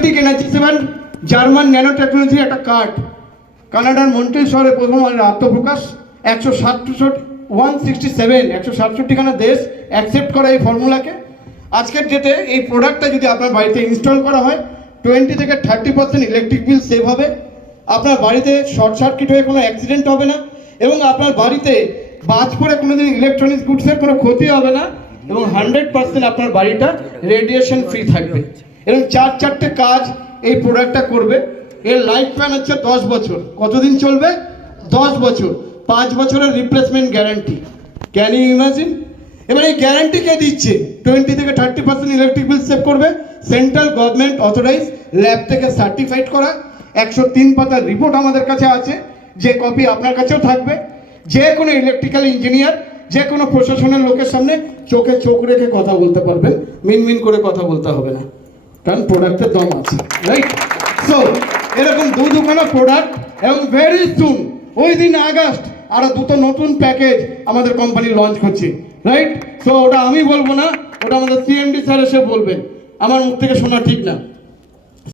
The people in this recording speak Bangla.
ম্যাগনেটিক এনার্জি 7 জার্মান ন্যানো টেকনোলজির একটা কার্ড, কানাডার মন্ট্রিল শহরে প্রথম আত্মপ্রকাশ। 167খানা দেশ অ্যাকসেপ্ট করে এই ফর্মুলাকে। আজকের ডেটে এই প্রোডাক্টটা যদি আপনার বাড়িতে ইনস্টল করা হয় 20 থেকে 30% ইলেকট্রিক বিল সেভ হবে। আপনার বাড়িতে শর্ট সার্কিট হয়ে কোনো অ্যাক্সিডেন্ট হবে না, এবং আপনার বাড়িতে বাজ পড়ে কোনোদিন ইলেকট্রনিক্স গুডসের কোনো ক্ষতি হবে না, এবং 100% আপনার বাড়িটা রেডিয়েশন ফ্রি থাকবে। এবং চারটে কাজ এই প্রোডাক্টটা করবে। এর লাইফ স্প্যান হচ্ছে 10 বছর। কতদিন চলবে? 10 বছর। 5 বছরের replacement guarantee. Can you imagine? এবার এই গ্যারান্টি কে দিচ্ছে? 20 থেকে 30% ইলেকট্রিক বিল সেভ করবে। সেন্ট্রাল গভর্নমেন্ট অথরাইজ, ল্যাব থেকে সার্টিফাইড করা। 103 পাতার রিপোর্ট আমাদের কাছে আছে, যে কপি আপনার কাছেও থাকবে। যে কোনো ইলেকট্রিক্যাল ইঞ্জিনিয়ার, যে কোনো প্রশাসনের লোকের সামনে চোখে চোখ রেখে কথা বলতে পারবেন, মিনমিন করে কথা বলতে হবে না, কারণ প্রোডাক্টের দম আছে, রাইট? সো এরকম দুখানা প্রোডাক্ট, এবং ভেরি সুন ওই দিন আগস্ট আরো দুটো নতুন প্যাকেজ আমাদের কোম্পানি লঞ্চ করছে, রাইট? সো ওটা আমি বলবো না, ওটা আমাদের সিএমডি স্যার এসে বলবেন, আমার মুখ থেকে শোনা ঠিক না।